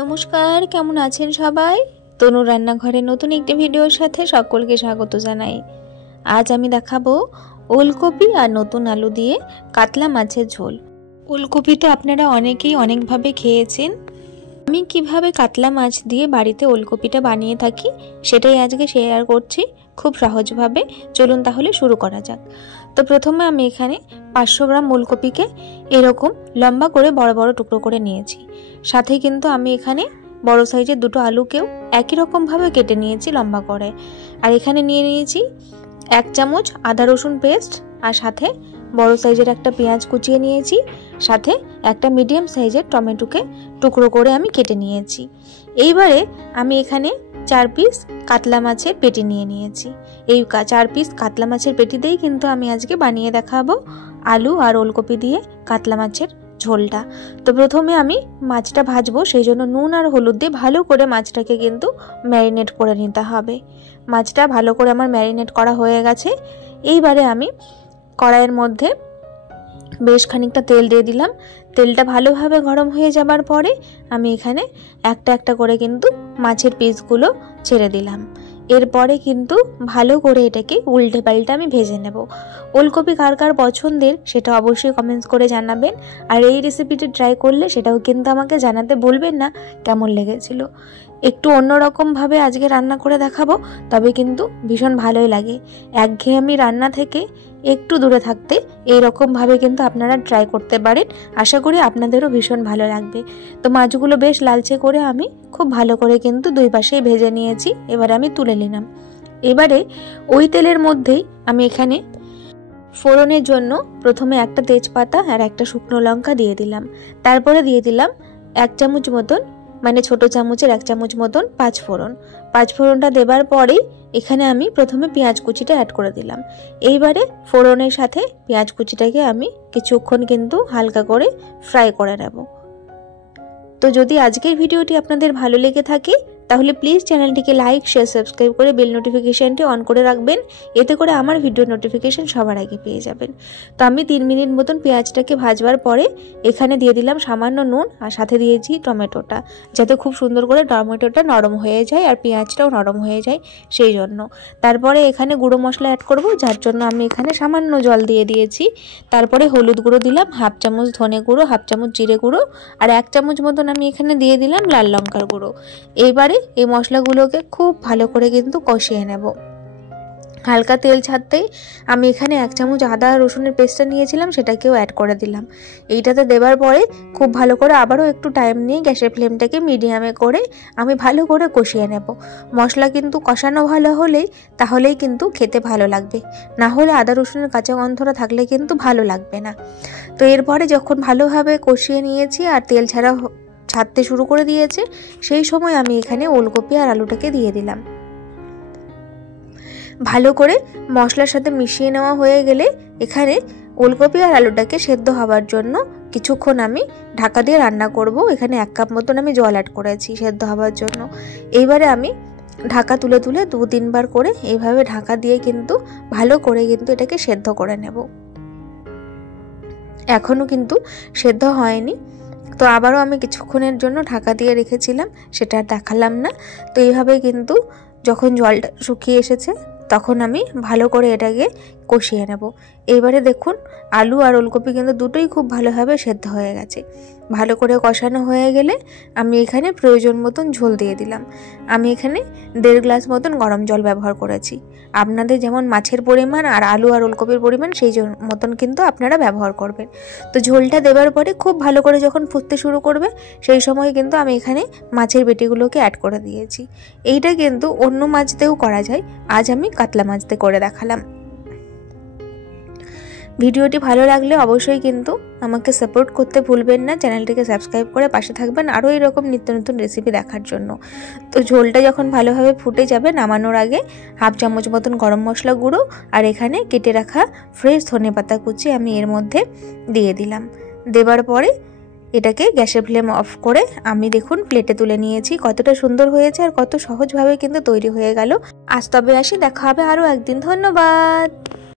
নমস্কার, কেমন আছেন সবাই? তনু রান্নাঘরে নতুন একটি ভিডিওর সাথে সকলকে স্বাগত জানাই। আজ আমি দেখাবো ওলকপি আর নতুন আলু দিয়ে কাতলা মাছের ঝোল। ওলকপি তো আপনারা অনেকেই অনেকভাবে খেয়েছেন। আমি কিভাবে কাতলা মাছ দিয়ে বাড়িতে ওলকপিটা বানিয়ে থাকি সেটাই আজকে শেয়ার করছি খুব সহজভাবে। চলুন তাহলে শুরু করা যাক। তো প্রথমে আমি এখানে 500 গ্রাম ওলকপিকে এরকম লম্বা করে বড় বড় টুকরো করে নিয়েছি। সাথে কিন্তু আমি এখানে বড় সাইজের দুটো আলুকেও একই রকম ভাবে কেটে নিয়েছি লম্বা করে। আর এখানে নিয়ে নিয়েছি 1 চামচ আদা রসুন পেস্ট, আর সাথে বড় সাইজের একটা পেঁয়াজ কুচিয়ে নিয়েছি, সাথে একটা মিডিয়াম সাইজের টমেটোকে টুকরো করে আমি কেটে নিয়েছি। এইবারে আমি এখানে 4 পিস কাতলা মাছের পেটি নিয়ে নিয়েছি। এই 4 পিস কাতলা মাছের পেটি দিয়েই কিন্তু আমি আজকে বানিয়ে দেখাবো আলু আর ওলকপি দিয়ে কাতলা মাছের ঝোলটা। তো প্রথমে আমি মাছটা ভাজবো, সেই জন্য নুন আর হলুদ দিয়ে ভালো করে মাছটাকে কিন্তু ম্যারিনেট করে নিতে হবে। মাছটা ভালো করে আমার ম্যারিনেট করা হয়ে গেছে। এইবারে আমি কড়াইয়ের মধ্যে বেশ খানিকটা তেল দিয়ে দিলাম। তেলটা ভালোভাবে গরম হয়ে যাবার পরে আমি এখানে একটা একটা করে কিন্তু মাছের পিসগুলো ছেড়ে দিলাম। এরপরে কিন্তু ভালো করে এটাকে উল্টে পাল্টে আমি ভেজে নেব। ওলকপি কার কার পছন্দের সেটা অবশ্যই কমেন্টস করে জানাবেন। আর এই রেসিপিটি ট্রাই করলে সেটাও কিন্তু আমাকে জানাতে ভুলবেন না কেমন লেগেছিল। একটু অন্যরকমভাবে আজকে রান্না করে দেখাবো, তবে কিন্তু ভীষণ ভালোই লাগে। একঘেয়েমি রান্না থেকে একটু দূরে থাকতে এইরকমভাবে কিন্তু আপনারা ট্রাই করতে পারেন। আশা করি আপনাদেরও ভীষণ ভালো লাগবে। তো মাছগুলো বেশ লালচে করে আমি খুব ভালো করে কিন্তু দুই পাশেই ভেজে নিয়েছি। এবারে আমি তুলে নিলাম। এবারে ওই তেলের মধ্যেই আমি এখানে ফোড়নের জন্য প্রথমে একটা তেজপাতা আর একটা শুকনো লঙ্কা দিয়ে দিলাম। তারপরে দিয়ে দিলাম 1 চামচ মতন, মানে ছোট চামচের 1 চামচ মতন পাঁচফোড়নটা দেবার পরেই এখানে আমি প্রথমে পেঁয়াজ কুচিটা অ্যাড করে দিলাম। এইবারে ফোড়নের সাথে পেঁয়াজ কুচিটাকে আমি কিছুক্ষণ কিন্তু হালকা করে ফ্রাই করে নেব। তো যদি আজকের ভিডিওটি আপনাদের ভালো লেগে থাকে তাহলে প্লিজ চ্যানেলটিকে লাইক, শেয়ার, সাবস্ক্রাইব করে বেল নোটিফিকেশনটি অন করে রাখবেন। এতে করে আমার ভিডিও নোটিফিকেশন সবার আগে পেয়ে যাবেন। তো আমি 3 মিনিট মতন পেঁয়াজটাকে ভাজবার পরে এখানে দিয়ে দিলাম সামান্য নুন, আর সাথে দিয়েছি টমেটোটা, যাতে খুব সুন্দর করে টমেটোটা নরম হয়ে যায় আর পেঁয়াজটাও নরম হয়ে যায় সেই জন্য। তারপরে এখানে গুঁড়ো মশলা অ্যাড করব, যার জন্য আমি এখানে সামান্য জল দিয়ে দিয়েছি। তারপরে হলুদ গুঁড়ো দিলাম 1/2 চামচ, ধনে গুঁড়ো 1/2 চামচ, জিরে গুঁড়ো আর 1 চামচ মতন আমি এখানে দিয়ে দিলাম লাল লঙ্কার গুঁড়ো। এইবারে এই মশলাগুলোকে খুব ভালো করে কিন্তু কষিয়ে নেব। হালকা তেল ছাড়তেই আমি এখানে 1 চামচ আদা রসুনের পেস্টটা নিয়েছিলাম, সেটাকেও অ্যাড করে দিলাম। এইটাতে দেবার পরে খুব ভালো করে আবারও একটু টাইম নিয়ে গ্যাসের ফ্লেমটাকে মিডিয়ামে করে আমি ভালো করে কষিয়ে নেব। মশলা কিন্তু কষানো ভালো হলেই তাহলেই কিন্তু খেতে ভালো লাগবে, না হলে আদা রসুনের কাঁচা গন্ধটা থাকলে কিন্তু ভালো লাগবে না। তো এরপরে যখন ভালোভাবে কষিয়ে নিয়েছি আর তেল ছাড়তে শুরু করে দিয়েছে, সেই সময় আমি এখানে ওলকপি আর আলুটাকে দিয়ে দিলাম। ভালো করে মশলার সাথে মিশিয়ে নেওয়া হয়ে গেলে এখানে ওলকপি আর আলুটাকে সেদ্ধ হওয়ার জন্য কিছুক্ষণ আমি ঢাকা দিয়ে রান্না করব। এখানে 1 কাপ মতন আমি জল অ্যাড করেছি সেদ্ধ হওয়ার জন্য। এইবারে আমি ঢাকা তুলে 2-3 বার করে এইভাবে ঢাকা দিয়ে কিন্তু ভালো করে কিন্তু এটাকে সেদ্ধ করে নেব। এখনো কিন্তু সেদ্ধ হয়নি, তো আবারও আমি কিছুক্ষণের জন্য ঢাকা দিয়ে রেখেছিলাম, সেটা দেখালাম না। তো এইভাবে কিন্তু যখন জলটা শুকিয়ে এসেছে তখন আমি ভালো করে এটাকে কষিয়ে নেব। এইবারে দেখুন আলু আর ওলকপি কিন্তু দুটোই খুব ভালোভাবে সেদ্ধ হয়ে গেছে। ভালো করে কষানো হয়ে গেলে আমি এখানে প্রয়োজন মতন ঝোল দিয়ে দিলাম। আমি এখানে 1.5 গ্লাস মতন গরম জল ব্যবহার করেছি। আপনাদের যেমন মাছের পরিমাণ আর আলু আর ওলকপির পরিমাণ সেই মতন কিন্তু আপনারা ব্যবহার করবেন। তো ঝোলটা দেওয়ার পরে খুব ভালো করে যখন ফুটতে শুরু করবে সেই সময় কিন্তু আমি এখানে মাছের পেটিগুলোকে অ্যাড করে দিয়েছি। এইটা কিন্তু অন্য মাছ দিয়েও করা যায়, আজ আমি কাতলা মাছ দিয়ে করে দেখালাম। ভিডিওটি ভালো লাগলে অবশ্যই কিন্তু আমাকে সাপোর্ট করতে ভুলবেন না, চ্যানেলটিকে সাবস্ক্রাইব করে পাশে থাকবেন আরও এরকম নিত্য নতুন রেসিপি দেখার জন্য। তো ঝোলটা যখন ভালোভাবে ফুটে যাবে নামানোর আগে 1/2 চামচ মতন গরম মশলা গুঁড়ো আর এখানে কেটে রাখা ফ্রেশ ধনেপাতা কুচি আমি এর মধ্যে দিয়ে দিলাম। দেবার পরে এটাকে গ্যাসের ফ্লেম অফ করে আমি দেখুন প্লেটে তুলে নিয়েছি। কতটা সুন্দর হয়েছে আর কত সহজভাবে কিন্তু তৈরি হয়ে গেল। আজ তবে আসি, দেখা হবে আরও একদিন। ধন্যবাদ।